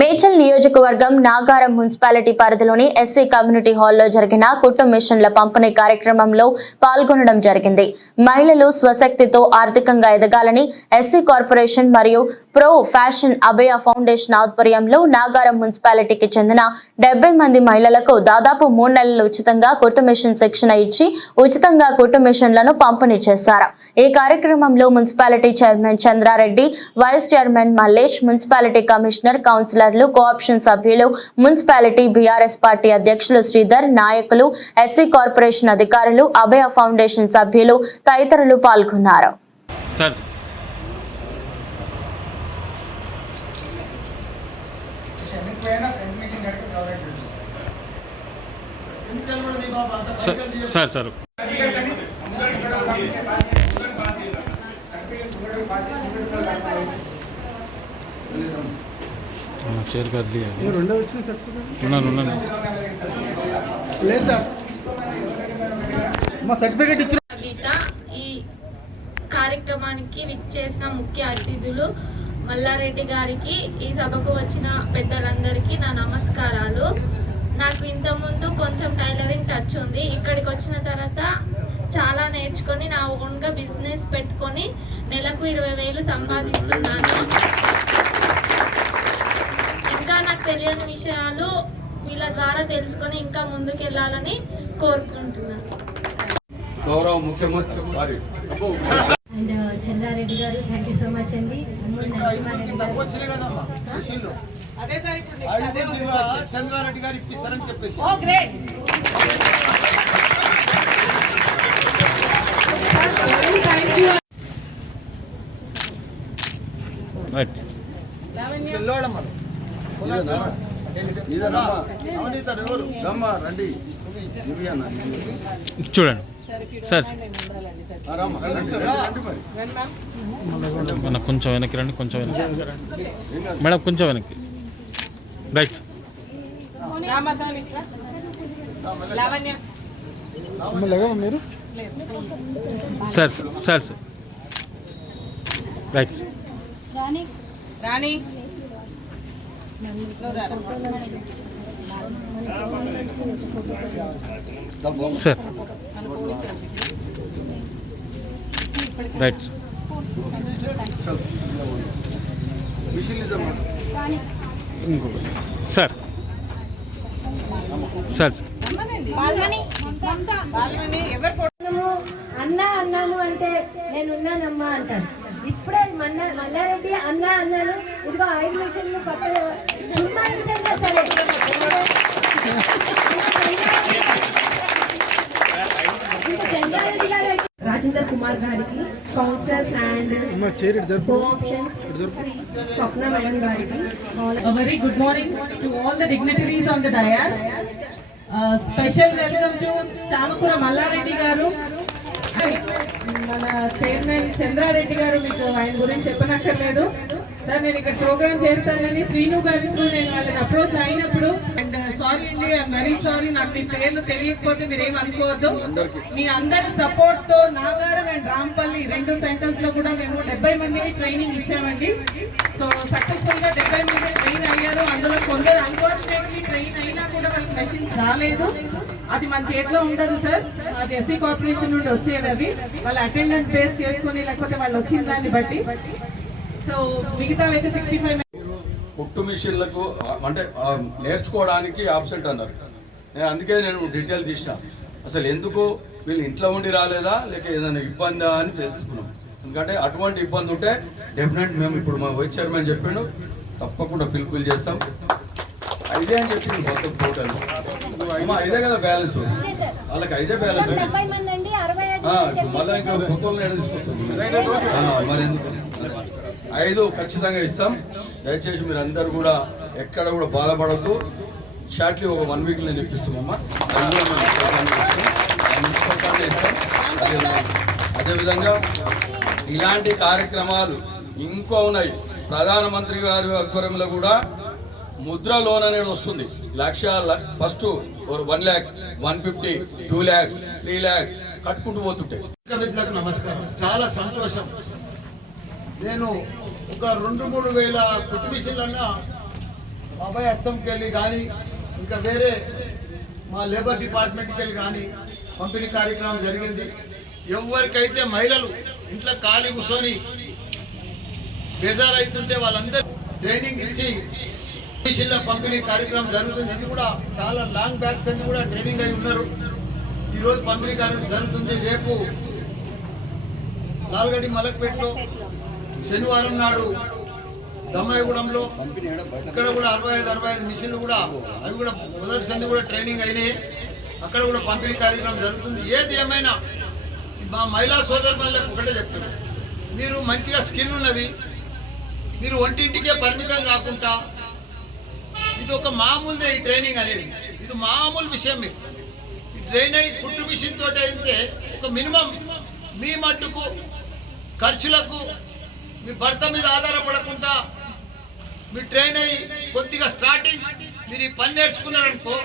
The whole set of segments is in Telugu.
మేడ్చల్ నియోజకవర్గం నాగారం మున్సిపాలిటీ పరిధిలోని ఎస్సీ కమ్యూనిటీ హాల్లో జరిగిన కుట్టు మిషన్ల పంపిణీ కార్యక్రమంలో పాల్గొనడం జరిగింది. మహిళలు స్వశక్తితో ఆర్థికంగా ఎదగాలని ఎస్సీ కార్పొరేషన్ మరియు ప్రో ఫ్యాషన్ అభయ ఫౌండేషన్ ఆధ్వర్యంలో నాగారం మున్సిపాలిటీకి చెందిన 70 మంది మహిళలకు దాదాపు 3 నెలలు ఉచితంగా కుట్టు మిషన్ శిక్షణ ఇచ్చి ఉచితంగా కుట్టు మిషన్లను పంపిణీ చేశారు. ఈ కార్యక్రమంలో municipality chairman Chandrareddy, vice chairman Mallesh, municipality commissioner, కౌన్సిలర్లు, కోఆప్షన్ సభ్యులు, మున్సిపాలిటీ బీఆర్ఎస్ పార్టీ అధ్యక్షులు శ్రీధర్, నాయకులు, ఎస్సీ కార్పొరేషన్ అధికారులు, అభయ ఫౌండేషన్ సభ్యులు తదితరులు పాల్గొన్నారు. सर चेयर कर दिया ఈ కార్యక్రమానికి విచ్చేసిన ముఖ్య అతిథులు మల్లారెడ్డి గారికి, ఈ సభకు వచ్చిన పెద్దలందరికీ నా నమస్కారాలు. నాకు ఇంతకుముందు కొంచెం టైలరింగ్ టచ్ ఉంది. ఇక్కడికి వచ్చిన తర్వాత చాలా నేర్చుకొని నా ఓన్గా బిజినెస్ పెట్టుకొని నెలకు 20,000 సంపాదిస్తున్నాను. ఇంకా నాకు తెలియని విషయాలు వీళ్ళ ద్వారా తెలుసుకొని ఇంకా ముందుకు వెళ్ళాలని కోరుకుంటున్నాను. గౌరవ ముఖ్యమంత్రి చంద్రారెడ్డి గారు, థ్యాంక్ యూ సో మచ్ అండి. చంద్రారెడ్డి గారు ఇప్పిస్తారని చెప్పేసి రండి చూడండి సార్. కొంచెం వెనక్కి రండి, కొంచెం వెనక్కి మేడం, కొంచెం వెనక్కి. రైట్ మీరు సార్ సార్ సార్ రైట్ రాణి సార్ రైట్ సార్ సార్ అన్నా అన్నాము అంటే నేను ఉన్నానమ్మా అంటారు. ఇప్పుడే మల్లారెడ్డి అన్నా అన్నాను, ఇదిగో 5 మిషన్లు పక్కన నిర్మాణించంగా సరే. చంద్రారెడ్డి గారు, రాజేందర్ కుమార్ గారికి, councillors and co-option Swapna madam గారికి, very good morning to all the dignitaries on the dais. Special welcome to Shamakura Mallareddy garu. మన చైర్మన్ చంద్రారెడ్డి గారు, మీకు ఆయన గురించి చెప్పనక్కర్లేదు సార్. నేను ఇక్కడ ప్రోగ్రామ్ చేస్తానని శ్రీను గారి త్రూ నేను వాళ్ళని అప్రోచ్ అయినప్పుడు, అండ్ సారీ అండి, ఐఎమ్ వెరీ సారీ, నాకు మీ పేర్లు తెలియకపోతే మీరేం అనుకోవద్దు. మీ అందరి సపోర్ట్ తో నాగారం అండ్ రాంపల్లి 2 సెంటర్స్ లో కూడా మేము 70 మందికి ట్రైనింగ్ ఇచ్చామండి. సో సక్సెస్ఫుల్ గా 70 మంది ట్రైన్ అయ్యారు. అందులో కొందరు అన్ఫార్చునేట్లీ ట్రైన్ అయినా కూడా వాళ్ళకి మెషిన్స్ రాలేదు. అది మన చేతిలో ఉండదు సార్, అది ఎస్సీ కార్పొరేషన్ నుండి వచ్చేది. అవి వాళ్ళ అటెండెన్స్ బేస్ చేసుకుని, లేకపోతే వాళ్ళు వచ్చిన దాన్ని బట్టి. సో మిగతా అయితే 65 కుట్టు మిషన్లకు అంటే నేర్చుకోవడానికి ఆబ్సెంట్ అన్నారు. అందుకే నేను డీటెయిల్ తీసిన, అసలు ఎందుకు వీళ్ళు ఇంట్లో ఉండి రాలేదా లేక ఏదైనా ఇబ్బందా అని తెలుసుకున్నాం. ఎందుకంటే అటువంటి ఇబ్బంది ఉంటే డెఫినెట్ మేము ఇప్పుడు మా వైస్ చైర్మన్ చెప్పిండు, తప్పకుండా పిలుపులు చేస్తాం. 5 అని చెప్పింది మొత్తం టోటల్ 5 కదా బ్యాలెన్స్, వాళ్ళకి 5 బ్యాలెన్స్. మళ్ళీ ఇంకా కొత్త తీసుకొస్తుంది మరి ఎందుకు. 5 ఖచ్చితంగా ఇస్తాం. దయచేసి మీరు అందరు కూడా ఎక్కడ కూడా బాధపడద్దు. షార్ట్లీ ఒక 1 వీక్ నేను ఇప్పిస్తామమ్మా. అదేవిధంగా ఇలాంటి కార్యక్రమాలు ఇంకో ఉన్నాయి. ప్రధానమంత్రి గారి ఆధ్వర్యంలో కూడా ముద్ర లోన్ అనేది వస్తుంది. ఫస్ట్ 1 lakh, 150, 2 lakhs, 3 lakhs కట్టుకుంటూ పోతుంటాయి. నమస్కారం, చాలా సంతోషం. నేను ఒక 2-3 వేల కుట్టు మిషన్లన్నా అభయ హస్తంకి వెళ్ళి కానీ ఇంకా వేరే మా లేబర్ డిపార్ట్మెంట్కి వెళ్ళి కానీ పంపిణీ కార్యక్రమం జరిగింది. ఎవరికైతే మహిళలు ఇంట్లో ఖాళీ కూర్చొని బేజారైతుంటే వాళ్ళందరూ ట్రైనింగ్ ఇచ్చి మిషన్ల పంపిణీ కార్యక్రమం జరుగుతుంది. ఇది కూడా చాలా లాంగ్ బ్యాక్స్ అన్ని కూడా ట్రైనింగ్ అయి ఉన్నారు. ఈరోజు పంపిణీ కార్యక్రమం జరుగుతుంది. రేపు లాల్గడి మలక్పేటలో, శనివారం నాడు దమ్మాయిగూడెంలో, ఇక్కడ కూడా 65 మిషన్లు కూడా అవి కూడా మొదటి సంది కూడా ట్రైనింగ్ అయినాయి. అక్కడ కూడా పంపిణీ కార్యక్రమం జరుగుతుంది. ఏది ఏమైనా మా మహిళా సోదరులకు ఒకటే చెప్తున్నారు, మీరు మంచిగా స్కిల్ ఉన్నది, మీరు ఒంటింటికే పరిమితం కాకుండా ఇది ఒక మామూలుదే ఈ ట్రైనింగ్ అనేది, ఇది మామూలు విషయం. మీకు ఈ ట్రైన్ అయ్యి కుట్టు మిషన్ తోటి అయితే ఒక మినిమం మీ మట్టుకు ఖర్చులకు మీ భర్త మీద ఆధారపడకుండా మీ ట్రైన్ అయ్యి కొద్దిగా స్టార్టింగ్ మీరు ఈ పని నేర్చుకున్నారనుకో,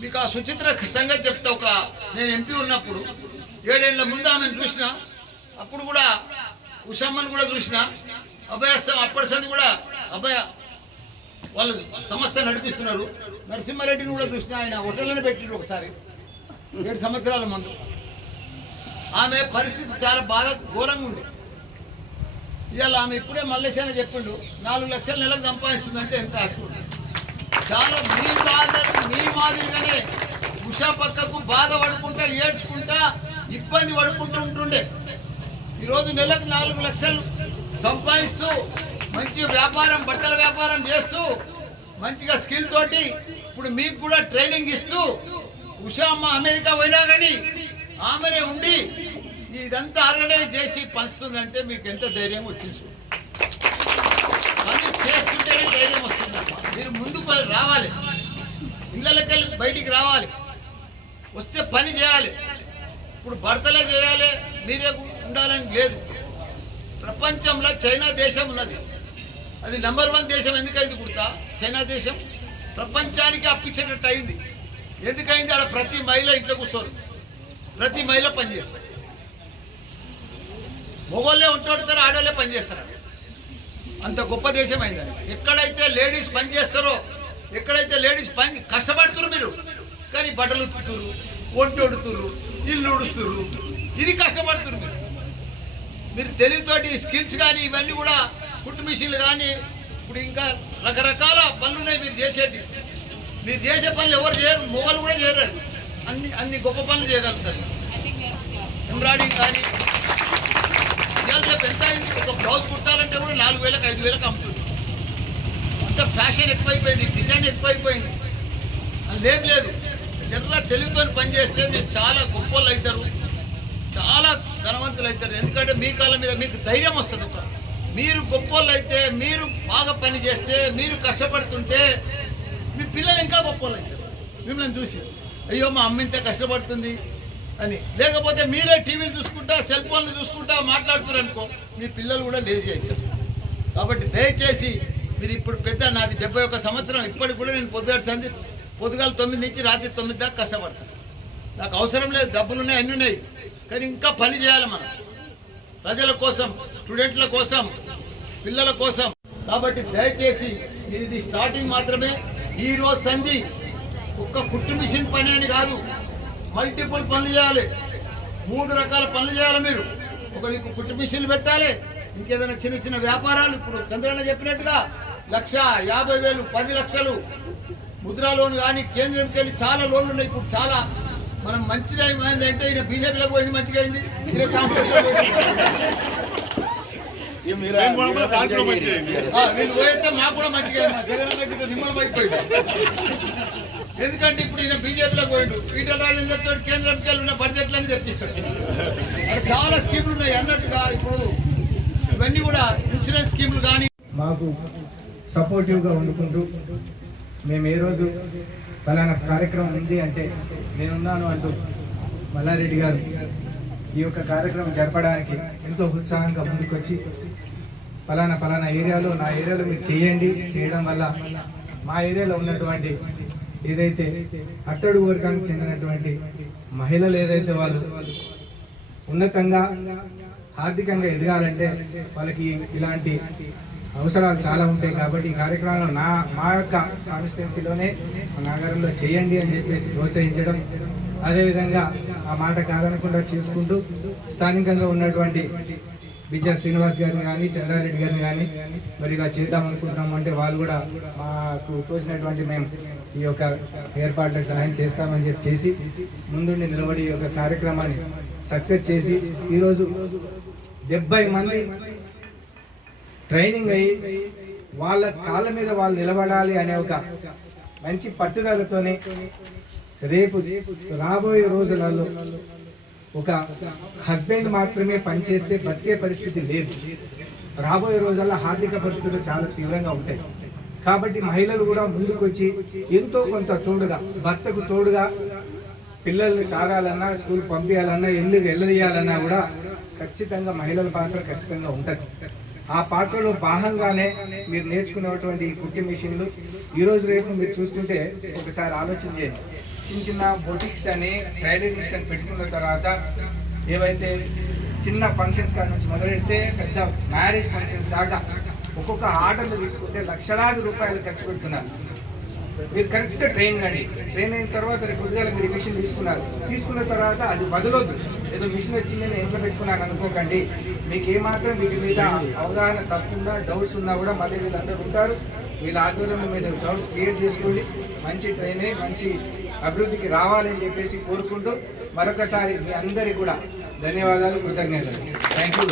మీకు ఆ సుచిత్ర సంగతి చెప్తా. నేను ఎంపీ ఉన్నప్పుడు 7 ఏళ్ల ముందు ఆమెను చూసిన, అప్పుడు కూడా ఉషమ్మను కూడా చూసిన, అభయస్థం అప్పటి సంది కూడా అభయ వాళ్ళు సంస్థ నడిపిస్తున్నారు. నరసింహారెడ్డిని కూడా చూసిన, ఆయన హోటల్లోనే పెట్టిండ్రు ఒకసారి 7 సంవత్సరాల ముందు. ఆమె పరిస్థితి చాలా బాగా ఘోరంగా ఉంది. ఇవాళ ఆమె ఇప్పుడే మల్లేశాన చెప్పిండు 4 లక్షల నెలకు సంపాదిస్తుందంటే ఎంత హ్యాపీ. చాలా మీ మాదిరిగానే ఉషా పక్కకు బాధపడుకుంటా ఏడ్చుకుంటా ఇబ్బంది పడుకుంటూ ఉంటుండే. ఈరోజు నెలకు 4 లక్షలు సంపాదిస్తూ మంచి వ్యాపారం, బట్టల వ్యాపారం చేస్తూ మంచిగా స్కిల్ తోటి ఇప్పుడు మీకు కూడా ట్రైనింగ్ ఇస్తూ ఉషా అమ్మ అమెరికా పోయినా కానీ ఆమెనే ఉండి ఇదంతా ఆర్గనైజ్ చేసి పంచుతుందంటే మీకు ఎంత ధైర్యం వచ్చింది. పని చేస్తుంటేనే ధైర్యం వస్తుంది. మీరు ముందుకు రావాలి, ఇళ్ళకెళ్ళి బయటికి రావాలి, వస్తే పని చేయాలి. ఇప్పుడు భర్తలే చేయాలి, మీరే ఉండాలని లేదు. ప్రపంచంలో చైనా దేశం ఉన్నది, అది నెంబర్ 1 దేశం. ఎందుకైంది గుర్తా? చైనా దేశం ప్రపంచానికి అప్పించేటట్టు అయింది. ఎందుకైంది? ఆడ ప్రతి మహిళ ఇంట్లో కూర్చోరు, ప్రతి మహిళ పనిచేస్తారు. మొగోళ్ళే ఉంటాడుతారు, ఆడోళ్ళే పనిచేస్తారు. అంత గొప్ప దేశం అయిందని. ఎక్కడైతే లేడీస్ పనిచేస్తారో, ఎక్కడైతే లేడీస్ పని కష్టపడుతున్నారు మీరు, కానీ బట్టలు ఉతుకుతురు, ఒంటి వడుతురు, ఇల్లు ఉడుస్తురు, ఇది కష్టపడుతున్నారు మీరు తెలివితోటి స్కిల్స్ కానీ ఇవన్నీ కూడా కుట్టు మిషన్లు కానీ ఇప్పుడు ఇంకా రకరకాల పనులు ఉన్నాయి మీరు చేసేటి. మీరు చేసే పనులు ఎవరు చేయరు, మొగలు కూడా చేయరు. అన్ని గొప్ప పనులు చేయగలుగుతారు. ఎంబ్రాయిడింగ్ కానీ ఎంత అయింది? ఒక బ్లౌజ్ కుట్టాలంటే కూడా 4,000 5,000 అమ్ముతుంది. అంత ఫ్యాషన్ ఎక్కువైపోయింది, డిజైన్ ఎక్కువైపోయింది. అదేం లేదు, జనరల్గా తెలివితో పనిచేస్తే మీరు చాలా గొప్ప వాళ్ళు అవుతారు, చాలా ధనవంతులు అవుతారు. ఎందుకంటే మీ కాళ్ళ మీద మీకు ధైర్యం వస్తుంది. మీరు గొప్ప వాళ్ళు అయితే, మీరు బాగా పని చేస్తే, మీరు కష్టపడుతుంటే మీ పిల్లలు ఇంకా గొప్ప వాళ్ళు అవుతారు. మిమ్మల్ని చూసి అయ్యో మా అమ్మ ఇంత కష్టపడుతుంది అని. లేకపోతే మీరే టీవీ చూసుకుంటా, సెల్ ఫోన్లు చూసుకుంటా మాట్లాడుతున్నారు అనుకో, మీ పిల్లలు కూడా లేజీ అవుతారు. కాబట్టి దయచేసి మీరు ఇప్పుడు పెద్ద, నాది 71 సంవత్సరం, ఇప్పటికి కూడా నేను పొద్దుగాల 9 నుంచి రాత్రి 9 దాకా కష్టపడతాను. నాకు అవసరం లేదు, డబ్బులు ఉన్నాయి, అన్నీ ఉన్నాయి, కానీ ఇంకా పని చేయాలి మనం ప్రజల కోసం, స్టూడెంట్ల కోసం, పిల్లల కోసం. కాబట్టి దయచేసి ఇది స్టార్టింగ్ మాత్రమే. ఈరోజు సంధి ఒక్క కుట్టు మిషన్ పని అని కాదు, మల్టిపుల్ పనులు చేయాలి, 3 రకాల పనులు చేయాలి. మీరు ఒక దిక్కు కుట్టు మిషన్లు పెట్టాలి, ఇంకేదైనా చిన్న చిన్న వ్యాపారాలు. ఇప్పుడు చంద్రన్న చెప్పినట్టుగా 1,50,000 10 లక్షలు ముద్రా లోన్ కానీ కేంద్రంకి వెళ్ళి చాలా లోన్లు ఉన్నాయి. ఇప్పుడు చాలా మనం మంచిది ఏమైంది అంటే ఈయన బీజేపీలోకి పోయింది, మంచిగా అయింది. ఈయన కాంగ్రెస్ వీళ్ళు పోయితే మాకు కూడా మంచిగా అయింది, జగన్ నిమ్మలం అయిపోయింది. ఎందుకంటే ఇప్పుడు ఈయన బీజేపీలోకి పోయిండు, ఈటల రాజేందర్ తోటి కేంద్రంకి వెళ్ళి ఉన్న బడ్జెట్లన్నీ తెప్పిస్తాడు. అక్కడ చాలా స్కీములు ఉన్నాయి అన్నట్టుగా. ఇప్పుడు ఇవన్నీ కూడా ఇన్సూరెన్స్ స్కీములు కానీ మాకు సపోర్టివ్గా వండుకుంటూ మేము ఏ రోజు ఫలానా కార్యక్రమం ఉంది అంటే నేనున్నాను అంటూ మల్లారెడ్డి గారు ఈ యొక్క కార్యక్రమం జరపడానికి ఎంతో ఉత్సాహంగా ముందుకొచ్చి ఫలానా ఏరియాలో, నా ఏరియాలో మీరు చేయండి, చేయడం వల్ల మా ఏరియాలో ఉన్నటువంటి ఏదైతే అట్టడుగు వర్గానికి చెందినటువంటి మహిళలు ఏదైతే వాళ్ళు ఉన్నతంగా ఆర్థికంగా ఎదగాలంటే వాళ్ళకి ఇలాంటి అవసరాలు చాలా ఉంటాయి. కాబట్టి ఈ కార్యక్రమంలో మా యొక్క కాన్స్టిట్యున్సీలోనే నగరంలో చేయండి అని చెప్పేసి ప్రోత్సహించడం, అదేవిధంగా ఆ మాట కాదనకుండా చేసుకుంటూ స్థానికంగా ఉన్నటువంటి బిజా శ్రీనివాస్ గారిని కానీ చంద్రారెడ్డి గారిని కానీ మరి ఇలా చేద్దాం అనుకుంటున్నాము అంటే వాళ్ళు కూడా మాకు తోచినటువంటి మేము ఈ యొక్క ఏర్పాట్లకు సహాయం చేస్తామని చేసి ముందుండి నిలబడి ఈ యొక్క కార్యక్రమాన్ని సక్సెస్ చేసి ఈరోజు 70 మంది ట్రైనింగ్ అయ్యి వాళ్ళ కాళ్ళ మీద వాళ్ళు నిలబడాలి అనే ఒక మంచి పట్టుదలతోనే రేపు రాబోయే రోజులలో ఒక హస్బెండ్ మాత్రమే పనిచేస్తే బతికే పరిస్థితి లేదు. రాబోయే రోజుల్లో ఆర్థిక పరిస్థితులు చాలా తీవ్రంగా ఉంటాయి. కాబట్టి మహిళలు కూడా ముందుకొచ్చి ఎంతో కొంత తోడుగా, భర్తకు తోడుగా పిల్లల్ని సాగాలన్నా, స్కూల్ పంపించాలన్నా, వెళ్ళదీయాలన్నా కూడా ఖచ్చితంగా మహిళల పాత్ర ఖచ్చితంగా ఉంటుంది. ఆ పాత్రలో భాగంగానే మీరు నేర్చుకునేటువంటి కుట్టి మిషన్లు ఈరోజు రేపు మీరు చూస్తుంటే ఒకసారి ఆలోచన చేయండి. చిన్న బొటిక్స్ అని ట్రైలరింగ్ మిషన్ పెట్టుకున్న తర్వాత ఏవైతే చిన్న ఫంక్షన్స్ కాడ నుంచి మొదలెడితే పెద్ద మ్యారేజ్ ఫంక్షన్స్ దాకా ఒక్కొక్క ఆర్డర్లు తీసుకుంటే లక్షలాది రూపాయలు ఖర్చు పెడుతున్నారు. మీరు కరెక్ట్గా ట్రైన్ అయిన తర్వాత రేపు ఉద్యోగాలు మీరు మిషన్ తీసుకున్న తర్వాత అది వదలొద్దు. ఏదో మిషన్ వచ్చింది నేను ఎంత పెట్టుకున్నాను అనుకోకండి. మీకు ఏమాత్రం వీటి మీద అవగాహన తప్పున్నా, డౌట్స్ ఉన్నా కూడా మళ్ళీ వీళ్ళందరూ ఉంటారు. వీళ్ళ ఆధ్వర్యంలో మీరు డౌట్స్ క్లియర్ చేసుకోండి. మంచి ట్రైన్ అయ్యి మంచి అభివృద్ధికి రావాలని చెప్పేసి కోరుకుంటూ మరొకసారి మీ అందరికీ కూడా ధన్యవాదాలు, కృతజ్ఞతలు. Thank you.